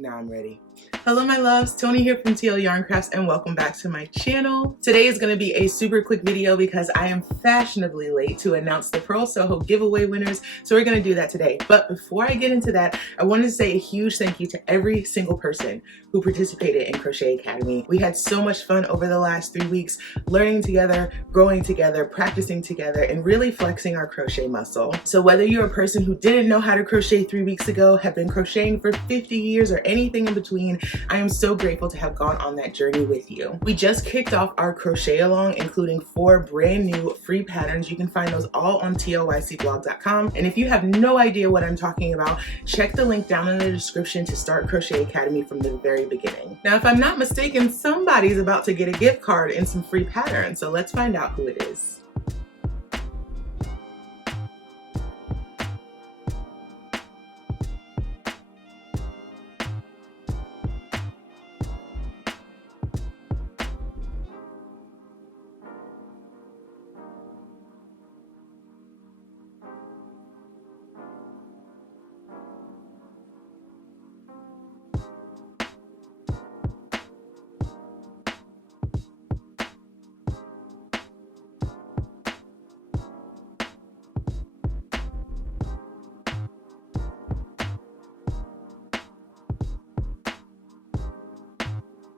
Now I'm ready. Hello my loves, Tony here from TL Yarn Crafts and welcome back to my channel. Today is going to be a super quick video because I am fashionably late to announce the Purl Soho giveaway winners, so we're going to do that today. But before I get into that, I wanted to say a huge thank you to every single person who participated in Crochet Academy. We had so much fun over the last 3 weeks, learning together, growing together, practicing together, and really flexing our crochet muscle. So whether you're a person who didn't know how to crochet 3 weeks ago, have been crocheting for 50 years, or anything in between, I am so grateful to have gone on that journey with you. We just kicked off our crochet along, including 4 brand new free patterns. You can find those all on TLYCblog.com. And if you have no idea what I'm talking about, check the link down in the description to start Crochet Academy from the very beginning. Now, if I'm not mistaken, somebody's about to get a gift card and some free patterns, so let's find out who it is.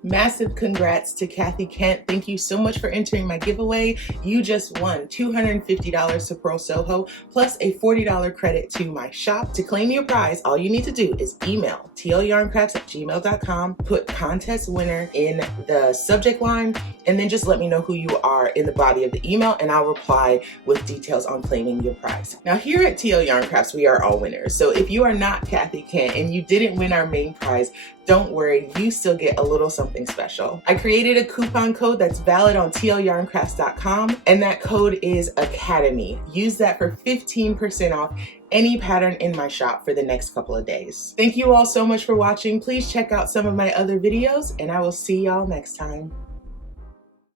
Massive congrats to Kathy Kent. Thank you so much for entering my giveaway. You just won $250 to Purl Soho plus a $40 credit to my shop. To claim your prize, all you need to do is email tlyarncrafts@gmail.com, put contest winner in the subject line, and then just let me know who you are in the body of the email and I'll reply with details on claiming your prize. Now here at TL Yarn Crafts, we are all winners. So if you are not Kathy Kent and you didn't win our main prize, don't worry, you still get a little something special. I created a coupon code that's valid on tlyarncrafts.com, and that code is Academy. Use that for 15% off any pattern in my shop for the next couple of days. Thank you all so much for watching. Please check out some of my other videos, and I will see y'all next time.